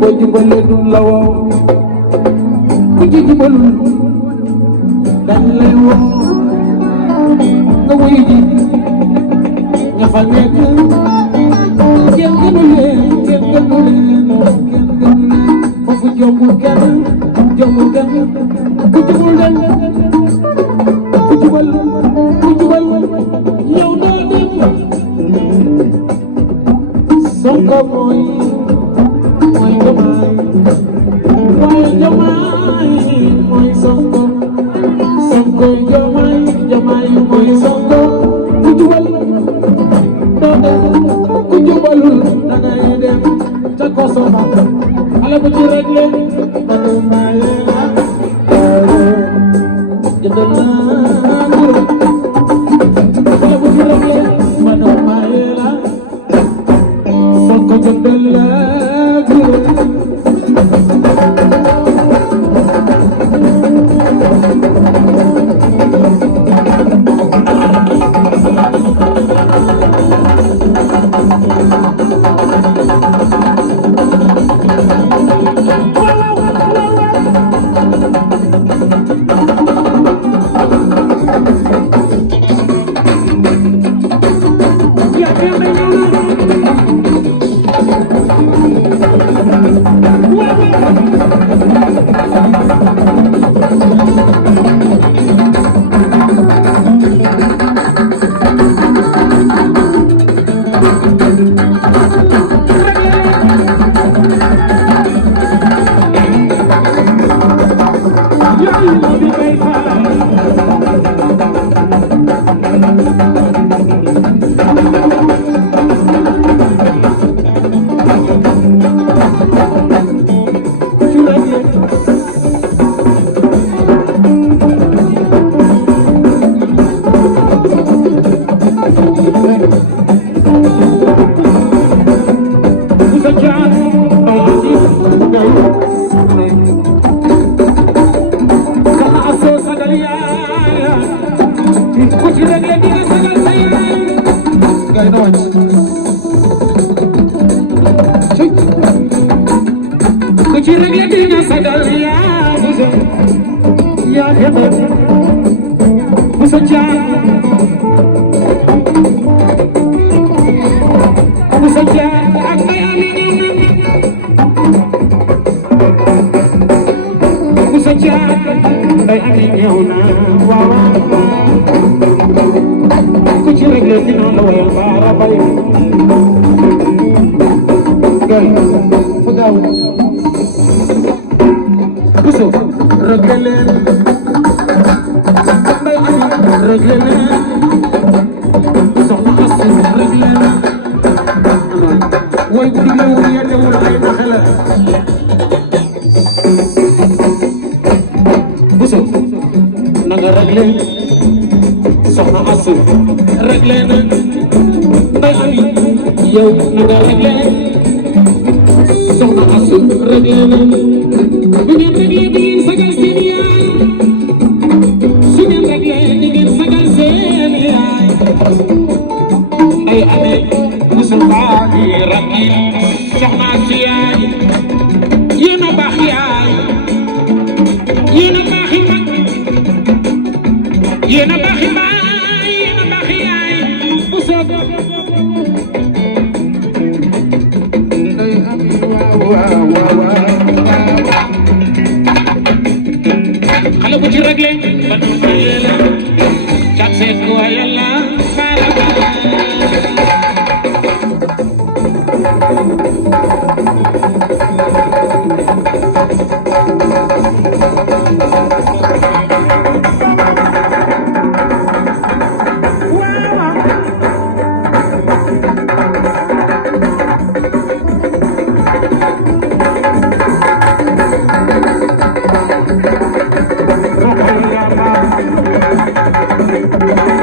boo jubalee du la woo ku ci jubalul dañ lay woo nga wuy ji ña fa nekk kenn gënu leen kenn gënu leen kenn gënu leen foofu jombul kenn ku jubul dem ku jubal yow doo dem Sonko mooy Diomaye mooy Sonko Diomaye mooy Sonko ku jubal doo dem ku jubalul dangay dem ca koso xale bu ci réglé ba du maye jëndal naa nguru xale bu ci réglé ba du maye la Sonko jëndal naa nguru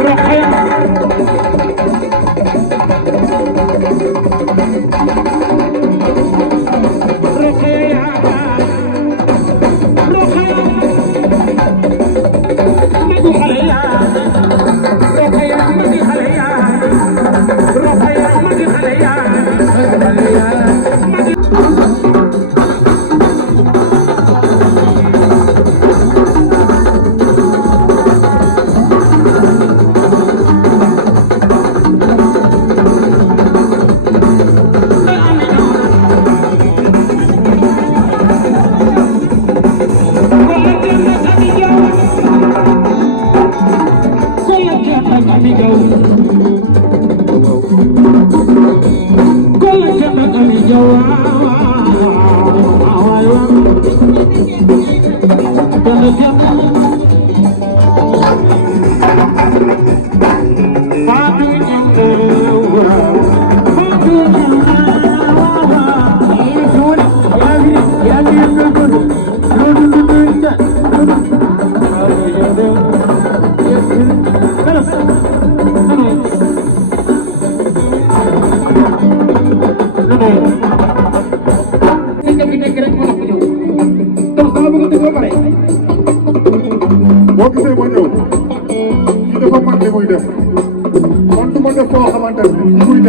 Rokhaya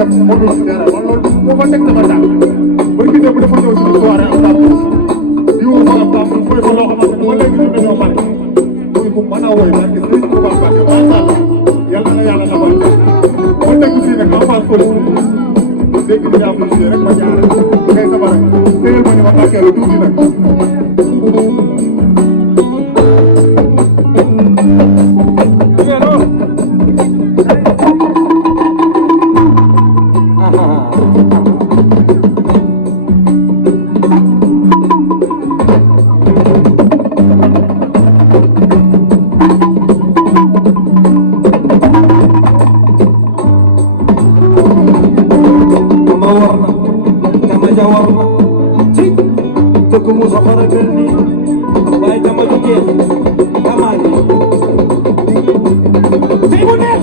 def mënul si dara man loolu moo fa teg sama tànk ba ñu dem dafa ñëw suñu soirée am Pape di woo sa Pape mooy ko loo xamante ne ba léegi ñu dañoo pare muy bu mën a woy parce que Serigne Touba Mbacké macha Allah yàlla na yàlla xamal ma dëkk fii nag en face police dégg ni yaa fi rek ma jaar ngay sama rek téyel ma ni ma barkeelu tuuti nag mu soxora gën ni waaye dama du jeex amaani tey mu neex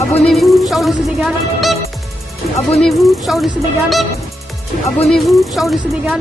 Abonnez-vous, ciao le Sénégal. Abonnez-vous, ciao le Sénégal. Abonnez-vous, ciao le Sénégal.